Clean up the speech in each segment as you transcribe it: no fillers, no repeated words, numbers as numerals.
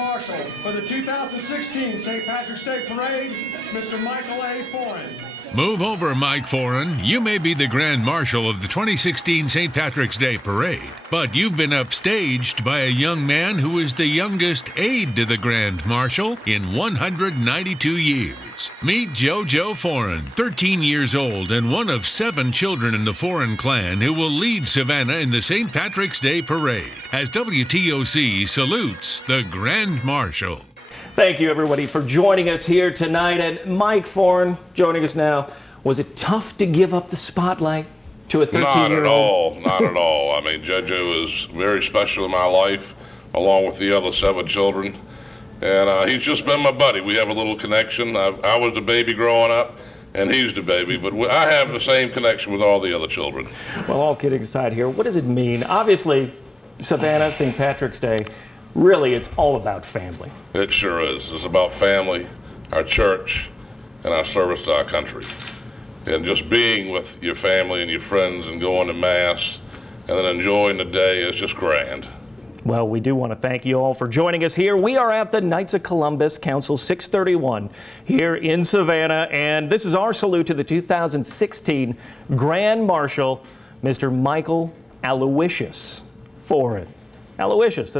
Marshal for the 2016 St. Patrick's Day Parade, Mr. Michael A. Foreign. Move over, Mike Foreign. You may be the Grand Marshal of the 2016 St. Patrick's Day Parade, but you've been upstaged by a young man who is the youngest aide to the Grand Marshal in 192 years. Meet JoJo Foreign, 13 years old and one of 7 children in the Foreign clan who will lead Savannah in the St. Patrick's Day Parade as WTOC salutes the Grand Marshal. Thank you, everybody, for joining us here tonight. And Mike Foreign joining us now. Was it tough to give up the spotlight to a 13-year-old? Not at all. I mean, JoJo is very special in my life, along with the other 7 children. And he's just been my buddy. We have a little connection. I was the baby growing up, and he's the baby. But I have the same connection with all the other children. Well, all kidding aside here, what does it mean? Obviously, Savannah, St. Patrick's Day, really, it's all about family. It sure is. It's about family, our church, and our service to our country. And just being with your family and your friends and going to Mass and then enjoying the day is just grand. Well, we do want to thank you all for joining us here. We are at the Knights of Columbus Council 631 here in Savannah, and this is our salute to the 2016 Grand Marshal, Mr. Michael Aloysius Foreign. Aloysius,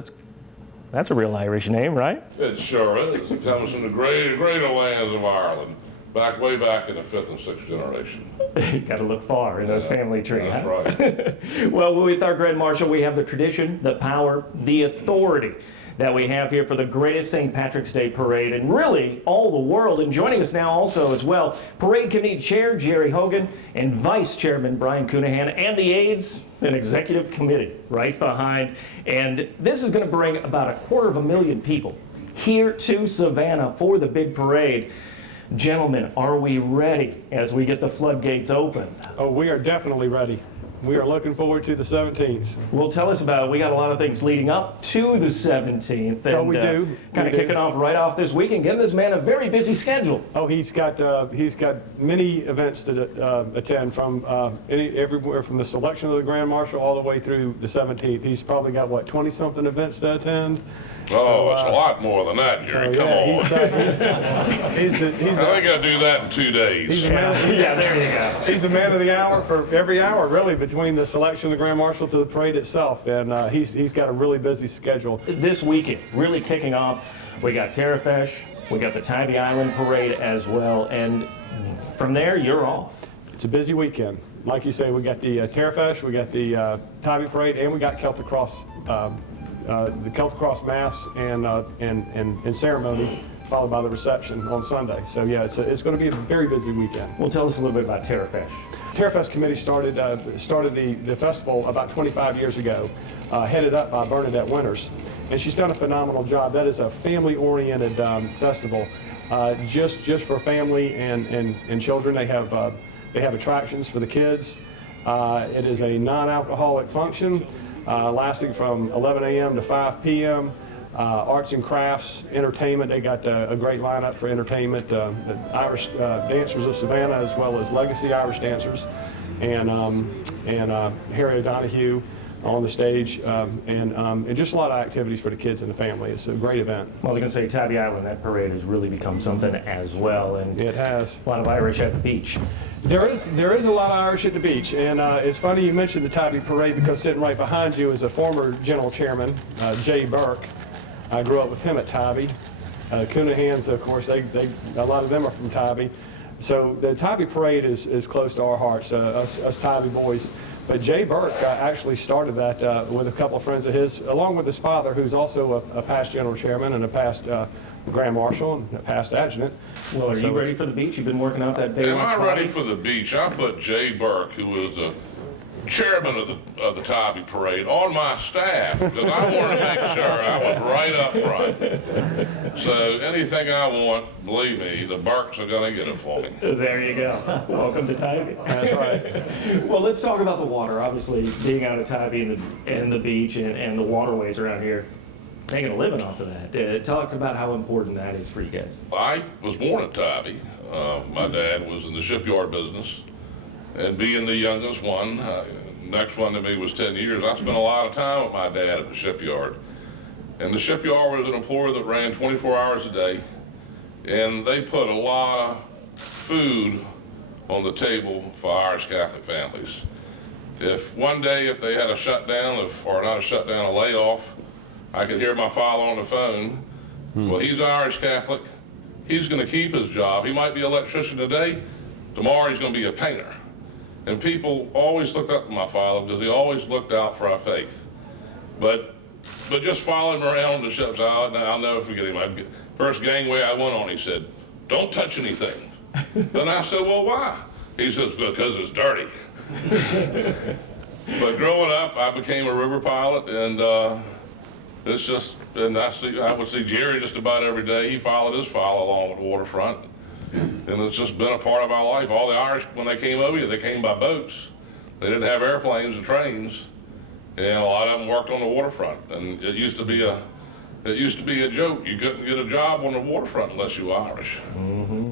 that's a real Irish name, right? It sure is. It comes from the greater lands of Ireland, way back in the 5th and 6th generation. You got to look far in those family trees. That's huh? right. Well, with our Grand Marshal, we have the tradition, the power, the authority that we have here for the greatest St. Patrick's Day Parade, and really all the world. And joining us now also as well, Parade Committee Chair Jerry Hogan and Vice Chairman Brian Cunahan, and the aides and Executive Committee right behind. And this is going to bring about 250,000 people here to Savannah for the big parade. Gentlemen, are we ready as we get the floodgates open? Oh, we are definitely ready. We are looking forward to the 17th. Well, tell us about it. We got a lot of things leading up to the 17th. And, oh, we do. Kind of kicking off right off this weekend. Getting this man a very busy schedule. Oh, he's got many events to attend from everywhere from the selection of the Grand Marshal all the way through the 17th. He's probably got, what, 20-something events to attend? Oh, it's a lot more than that, Jerry. Come on. I think I'll do that in 2 days. Yeah, there you go. He's the man of the hour for every hour, really, between the selection of the Grand Marshal to the parade itself. And he's got a really busy schedule. This weekend, really kicking off, we got Terrafesh, we got the Tybee Island Parade as well. And from there, you're off. It's a busy weekend. Like you say, we got the Terrafesh, we got the Tybee Parade, and we got Celtic Cross. The Celtic Cross Mass and ceremony, followed by the reception on Sunday. So yeah, it's going to be a very busy weekend. Well, tell us a little bit about Terrafesh. Terrafest Committee started the festival about 25 years ago, headed up by Bernadette Winters, and she's done a phenomenal job. That is a family-oriented festival, just for family and children. They have attractions for the kids. It is a non-alcoholic function. Lasting from 11 a.m. to 5 p.m. Arts and crafts, entertainment. They got a great lineup for entertainment. The Irish Dancers of Savannah, as well as Legacy Irish Dancers, and Harry O'Donoghue on the stage, and just a lot of activities for the kids and the family. It's a great event. Well, I was going to say, Tybee Island, that parade has really become something as well, and it has a lot of Irish at the beach. There is a lot of Irish at the beach, and it's funny you mentioned the Tybee Parade because sitting right behind you is a former general chairman, Jay Burke. I grew up with him at Tybee. Cunahans, of course, a lot of them are from Tybee. So the Tybee Parade is close to our hearts, us Tybee boys. But Jay Burke actually started that with a couple of friends of his, along with his father, who's also a past general chairman and a past Grand Marshal and a past adjutant. Well, are you ready for the beach? You've been working out that day. Am I ready for the beach? I put Jay Burke, who was the chairman of the Tybee Parade, on my staff because I want to make sure I was right up front. So anything I want, believe me, the Burkes are going to get it for me. There you go. Welcome to Tybee. That's right. Well, let's talk about the water. Obviously, being out of Tybee and the beach and the waterways around here, making a living off of that. Talk about how important that is for you guys. I was born at Tybee. My dad was in the shipyard business. And being the youngest one, next one to me was 10 years, I spent a lot of time with my dad at the shipyard. And the shipyard was an employer that ran 24 hours a day, and they put a lot of food on the table for Irish Catholic families. If one day, if they had a shutdown, or not a shutdown, a layoff, I could hear my father on the phone. Well, he's Irish Catholic. He's going to keep his job. He might be an electrician today. Tomorrow he's going to be a painter. And people always looked up to my father because he always looked out for our faith. But just following him around the ships, I'll never forget him. First gangway I went on, he said, "Don't touch anything." And I said, "Well, why?" He says, "Because it's dirty." But growing up, I became a river pilot, and it's just, and I would see Jerry just about every day. He followed his file along with the waterfront, and it's just been a part of our life. All the Irish, when they came over here, they came by boats. They didn't have airplanes and trains, and a lot of them worked on the waterfront. And it used to be a joke. You couldn't get a job on the waterfront unless you were Irish. Mm-hmm.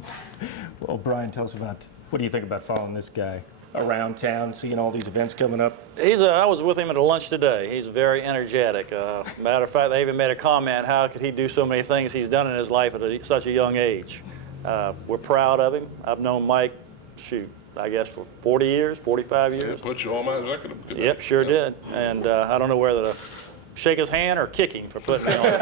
Well, Brian, tell us about, what do you think about following this guy around town, seeing all these events coming up? I was with him at a lunch today. He's very energetic. Matter of fact, they even made a comment, how could he do so many things he's done in his life at such a young age? We're proud of him. I've known Mike, I guess for 40 years, 45 years. Yeah, put you on my executive committee. Yep, sure did. And I don't know whether to shake his hand or kick him for putting me on it.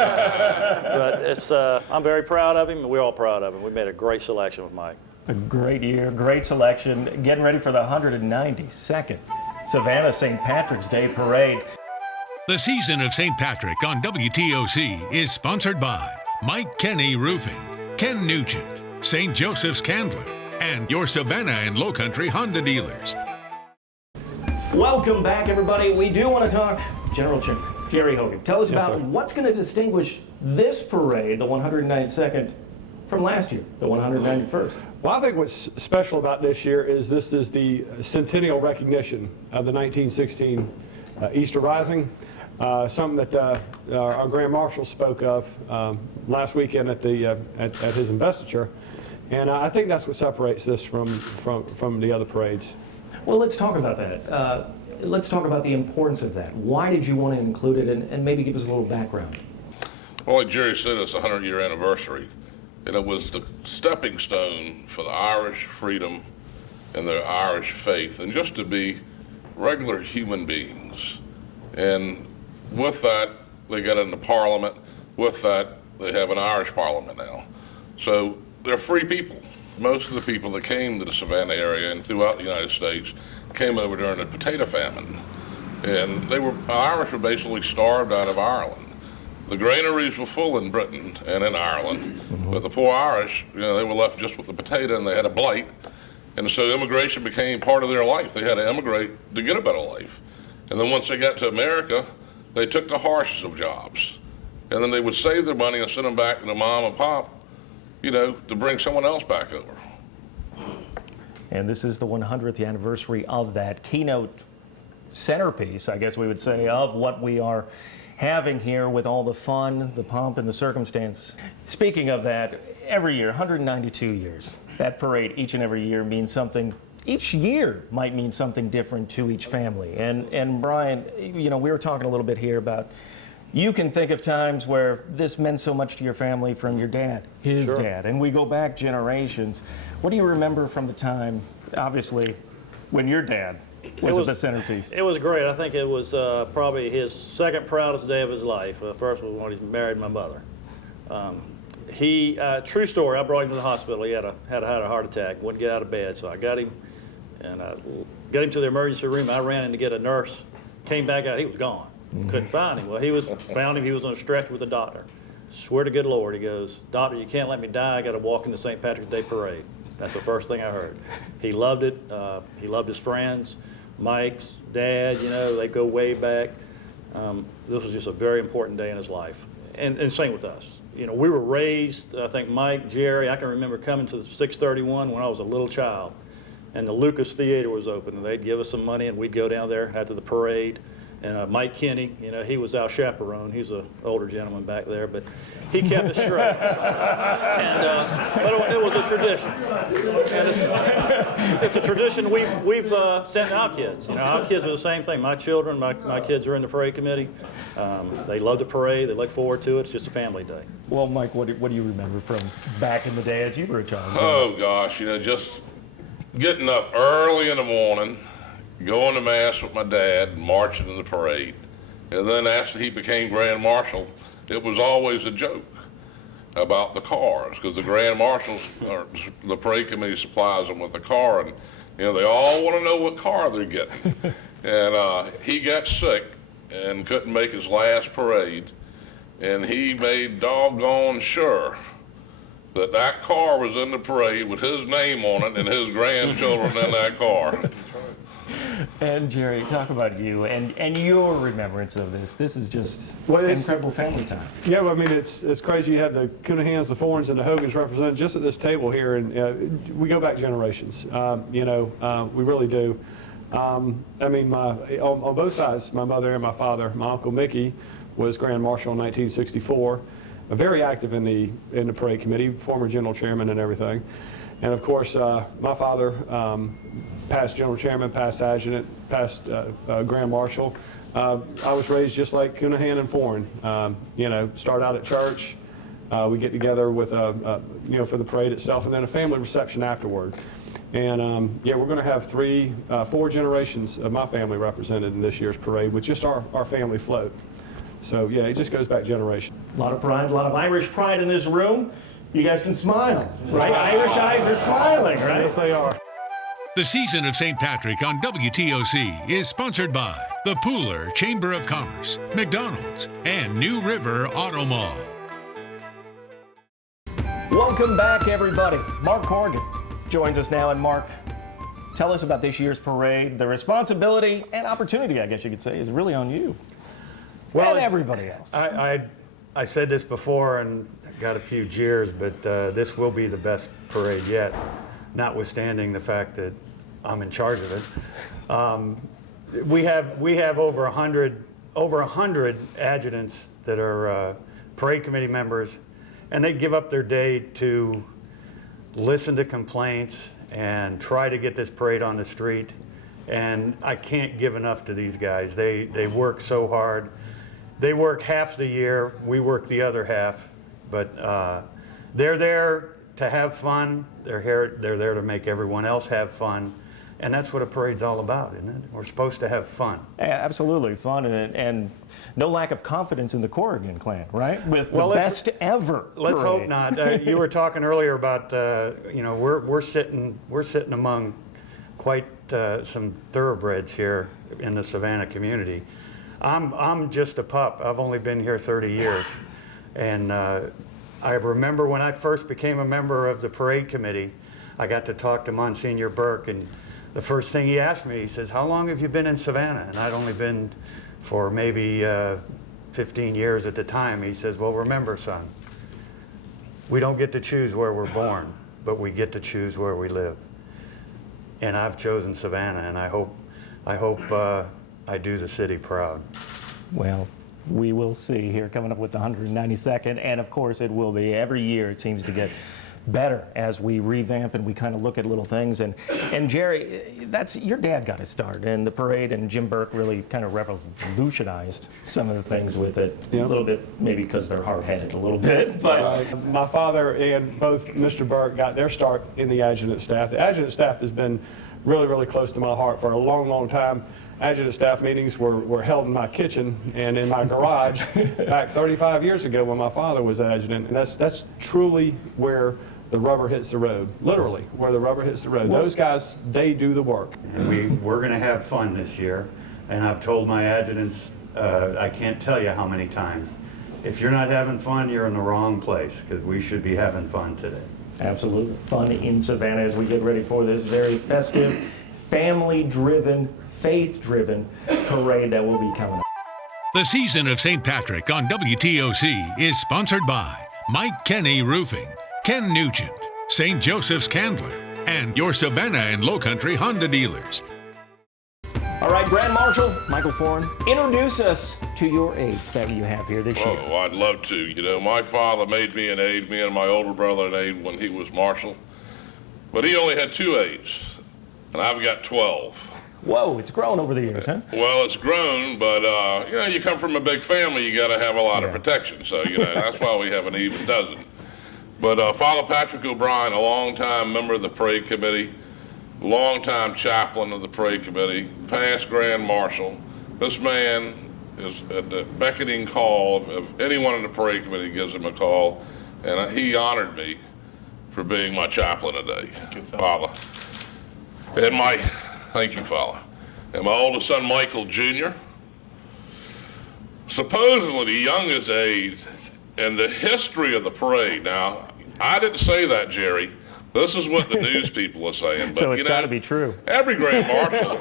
But I'm very proud of him, and we're all proud of him. We made a great selection with Mike. A great year, great selection. Getting ready for the 192nd Savannah St. Patrick's Day Parade. The season of St. Patrick on WTOC is sponsored by Mike Kenny Roofing, Ken Nugent, St. Joseph's Candler, and your Savannah and Lowcountry Honda dealers. Welcome back, everybody. We do want to talk General Jerry Hogan. Tell us about sir. what's going to distinguish this parade, the 192nd, from last year, the 191st. Well, I think what's special about this year is this is the centennial recognition of the 1916 Easter Rising, something that our Grand Marshal spoke of last weekend at his investiture, and I think that's what separates this from the other parades. Well, let's talk about that. Let's talk about the importance of that. Why did you want to include it, and maybe give us a little background? Well, like Jerry said, it's a 100-year anniversary. And it was the stepping stone for the Irish freedom and the Irish faith, and just to be regular human beings. And with that, they got into Parliament. With that, they have an Irish Parliament now. So they're free people. Most of the people that came to the Savannah area and throughout the United States came over during the potato famine. And Irish were basically starved out of Ireland. The granaries were full in Britain and in Ireland, but the poor Irish, they were left just with the potato, and they had a blight. And so immigration became part of their life. They had to immigrate to get a better life. And then once they got to America, they took the harshest of jobs. And then they would save their money and send them back to the mom and pop, to bring someone else back over. And this is the 100th anniversary of that keynote centerpiece, I guess we would say, of what we are having here with all the fun, the pomp, and the circumstance. Speaking of that, every year, 192 years, that parade each and every year means something. Each year might mean something different to each family. And Brian, we were talking a little bit here about, you can think of times where this meant so much to your family from your dad, his Sure. dad, and we go back generations. What do you remember from the time, obviously, when your dad was at the centerpiece? It was great. I think it was probably his second proudest day of his life. The first was when he married my mother. True story, I brought him to the hospital. He had a heart attack, wouldn't get out of bed, so I got him and I got him to the emergency room. I ran in to get a nurse, came back out, he was gone. Couldn't find him. Well, he was on a stretcher with a doctor. Swear to good Lord, he goes, "Doctor, you can't let me die. I got to walk in the St. Patrick's Day Parade." That's the first thing I heard. He loved it. He loved his friends. Mike's dad, they go way back. This was just a very important day in his life. And same with us. We were raised, I think Mike, Jerry, I can remember coming to the 631 when I was a little child, and the Lucas Theater was open, and they'd give us some money, and we'd go down there after the parade, And Mike Kinney, you know, he was our chaperone. He's an older gentleman back there, but he kept us straight. But it was a tradition. And it's a tradition we've sent our kids. You know, our kids are the same thing. My children, my kids are in the parade committee. They love the parade. They look forward to it. It's just a family day. Well, Mike, what do you remember from back in the day as you were a child? Oh, gosh, you know, just getting up early in the morning, going to Mass with my dad, and marching in the parade. And then after he became Grand Marshal, it was always a joke about the cars, because the Grand Marshals, or the parade committee supplies them with a car, and, you know, they all want to know what car they're getting. And he got sick and couldn't make his last parade, and he made doggone sure that that car was in the parade with his name on it and his grandchildren in that car. And Jerry, talk about you and your remembrance of this. This is just incredible family time. Yeah, well, I mean, it's crazy. You have the Coonahans, the Forens, and the Hogans represented just at this table here, and we go back generations. You know, we really do. I mean, on both sides, my mother and my father, my Uncle Mickey was Grand Marshal in 1964. Very active in the parade committee, former general chairman and everything. And of course, my father, past general chairman, past adjutant, past Grand Marshal. I was raised just like Coonahan and Foreign. You know, start out at church. We get together with you know, for the parade itself, and then a family reception afterward. And yeah, we're going to have 4 generations of my family represented in this year's parade with just our family float. So yeah, it just goes back generation. A lot of pride, a lot of Irish pride in this room. You guys can smile, right? Irish eyes are smiling, right? Yes, they are. The season of St. Patrick on WTOC is sponsored by the Pooler Chamber of Commerce, McDonald's, and New River Auto Mall. Welcome back, everybody. Mark Corrigan joins us now. And Mark, tell us about this year's parade. The responsibility and opportunity, I guess you could say, is really on you. Well, and everybody else. I said this before and got a few jeers, but this will be the best parade yet, notwithstanding the fact that I'm in charge of it. We have over 100 adjutants that are parade committee members, and they give up their day to listen to complaints and try to get this parade on the street. And I can't give enough to these guys. They work so hard. They work half the year, we work the other half, but they're there to have fun. They're there to make everyone else have fun, and that's what a parade's all about, isn't it? We're supposed to have fun. Yeah, absolutely, fun, and no lack of confidence in the Corrigan clan, right? With the best ever. Let's parade. hope not. You were talking earlier about you know, we're sitting among quite some thoroughbreds here in the Savannah community. I'm just a pup. I've only been here 30 years. And I remember when I first became a member of the parade committee, I got to talk to Monsignor Burke, and the first thing he asked me, he says, "How long have you been in Savannah?" And I'd only been for maybe 15 years at the time. He says, "Well, remember, son, we don't get to choose where we're born, but we get to choose where we live." And I've chosen Savannah, and I hope I do the city proud. Well, we will see here coming up with the 192nd, and of course it will be. Every year it seems to get better as we revamp and we kind of look at little things. And Jerry, that's your dad got his start in the parade, and Jim Burke really kind of revolutionized some of the things with it. A little bit, maybe because they're hard-headed a little bit. But my father and both Mr. Burke got their start in the adjutant staff. The adjutant staff has been really, really close to my heart for a long, long time. Adjutant staff meetings were held in my kitchen and in my garage back 35 years ago when my father was adjutant, and that's truly where the rubber hits the road, literally, where the rubber hits the road. Those guys, they do the work. And we're going to have fun this year, and I've told my adjutants, I can't tell you how many times, if you're not having fun, you're in the wrong place, because we should be having fun today. absolutely, fun in Savannah as we get ready for this very festive, family-driven, faith-driven parade that will be coming up. The season of St. Patrick on WTOC is sponsored by Mike Kenny Roofing, Ken Nugent, St. Joseph's Candler, and your Savannah and Low Country Honda dealers. All All right, Grand Marshal Michael Foran, introduce us to your aides that you have here this year. Oh, I'd love to. You know, my father made me an aide, me and my older brother an aide when he was Marshal. But he only had 2 aides, and I've got 12. Whoa, it's grown over the years, huh? Well, it's grown, but, you know, you come from a big family, you got to have a lot of protection. So, you know, that's why we have an even dozen. But Father Patrick O'Brien, a longtime member of the parade committee, longtime chaplain of the parade committee, past Grand Marshal. This man is at the beckoning call of anyone in the parade committee gives him a call, and he honored me for being my chaplain today, Father. And thank you, Father. And my oldest son, Michael Jr., supposedly the youngest aide in the history of the parade. Now, I didn't say that, Jerry. This is what the news people are saying. But, so it's got to be true. Every Grand Marshal,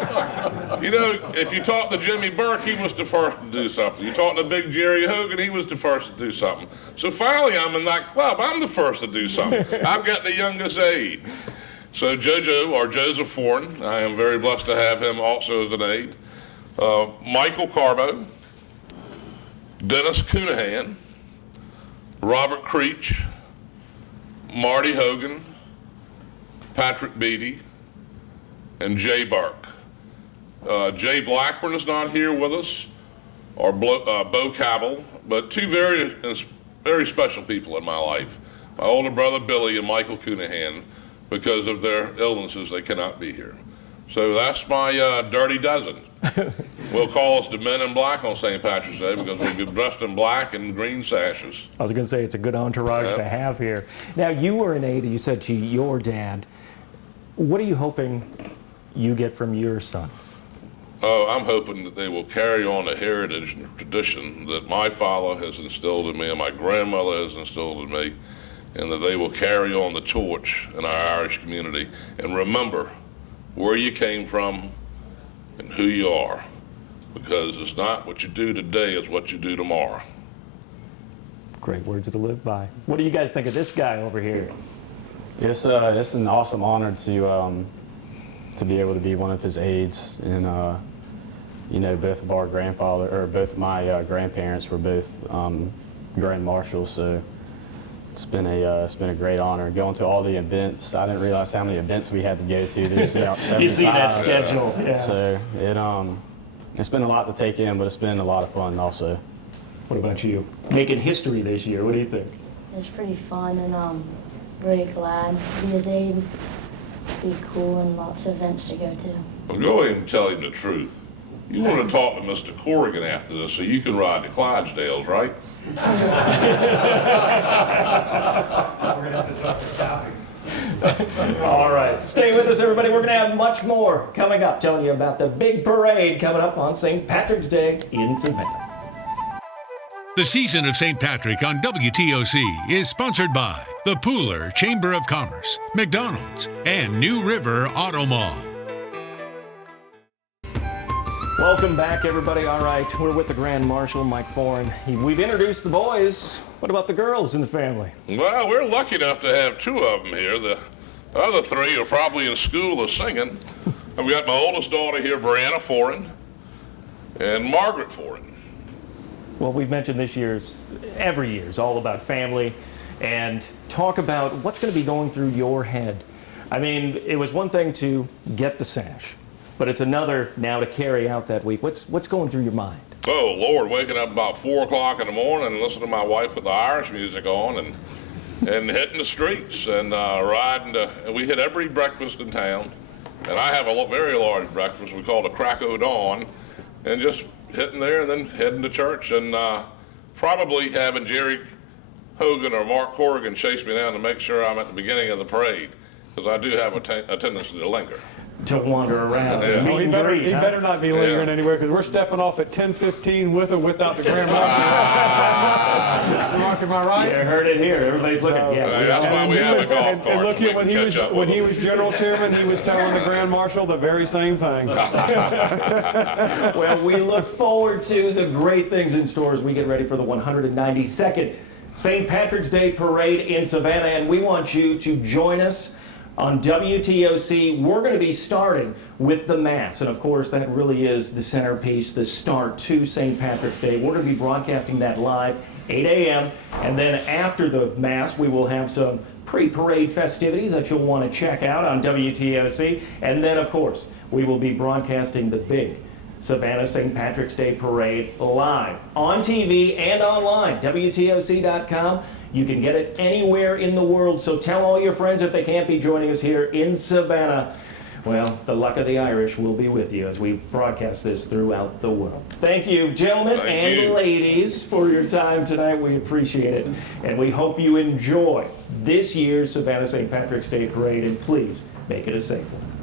you know, if you talk to Jimmy Burke, he was the first to do something. You talk to Big Jerry Hogan, he was the first to do something. So finally, I'm in that club. I'm the first to do something. I've got the youngest aide. So Joseph Foran, I am very blessed to have him also as an aide. Michael Carbo, Dennis Cunahan, Robert Creech, Marty Hogan, Patrick Beatty, and Jay Burke. Jay Blackburn is not here with us, or Bo Cabell, but 2 very special people in my life. My older brother Billy and Michael Cunahan, because of their illnesses, they cannot be here. So that's my dirty dozen. We'll call us the Men in Black on St. Patrick's Day because we'll be dressed in black and green sashes. I was going to say, it's a good entourage to have here. Now, you were an aide, you said, to your dad. What are you hoping you get from your sons? Oh, I'm hoping that they will carry on the heritage and tradition that my father has instilled in me and my grandmother has instilled in me, and that they will carry on the torch in our Irish community. And remember where you came from and who you are, because it's not what you do today, it's what you do tomorrow. Great words to live by. What do you guys think of this guy over here? It's an awesome honor to be able to be one of his aides, and you know, both of my grandparents were both Grand Marshals, so it's been a great honor going to all the events. I didn't realize how many events we had to go to. There's about 75. You see that schedule? Yeah. So it's been a lot to take in, but it's been a lot of fun also. What about you? Making history this year. What do you think? It's pretty fun, and I'm really glad to be his aide. Be cool and lots of events to go to. Well, go ahead and tell him the truth. You want to talk to Mr. Corrigan after this so you can ride the Clydesdales, right? All right, stay with us, everybody. We're going to have much more coming up, telling you about the big parade coming up on St. Patrick's Day in Savannah. The season of St. Patrick on WTOC is sponsored by the Pooler Chamber of Commerce, McDonald's, and New River Auto Mall. Welcome back, everybody. All right, we're with the Grand Marshal, Mike Foran. We've introduced the boys. What about the girls in the family? Well, we're lucky enough to have 2 of them here. The other 3 are probably in school or singing. And we got my oldest daughter here, Brianna Foran, and Margaret Foran. Well, we've mentioned every year is all about family, and talk about what's going to be going through your head. I mean, it was one thing to get the sash, but it's another now to carry out that week. What's going through your mind? Oh, Lord, waking up about 4 o'clock in the morning and listening to my wife with the Irish music on and hitting the streets and riding and we hit every breakfast in town. And I have a very large breakfast we call the Crack o' Dawn, and just hitting there and then heading to church and probably having Jerry Hogan or Mark Corrigan chase me down to make sure I'm at the beginning of the parade, because I do have a tendency to linger. To wander around. Yeah. Well, he better not be lingering anywhere, because we're stepping off at 10:15 with or without the Grand Marshal. Mark, am I right? You heard it here. Everybody's looking. That's why we have a golf cart. And look here, when he was general chairman, he was telling the Grand Marshal the very same thing. Well, we look forward to the great things in store as we get ready for the 192nd St. Patrick's Day Parade in Savannah, and we want you to join us on WTOC. We're going to be starting with the Mass, and of course that really is the centerpiece, the start to St. Patrick's Day. We're going to be broadcasting that live 8 a.m. and then after the Mass we will have some pre-parade festivities that you'll want to check out on WTOC, and then of course we will be broadcasting the big Savannah St. Patrick's Day Parade live on TV and online, WTOC.com. You can get it anywhere in the world, so tell all your friends if they can't be joining us here in Savannah. Well, the luck of the Irish will be with you as we broadcast this throughout the world. Thank you, gentlemen and ladies, for your time tonight. We appreciate it, and we hope you enjoy this year's Savannah St. Patrick's Day Parade, and please make it a safe one.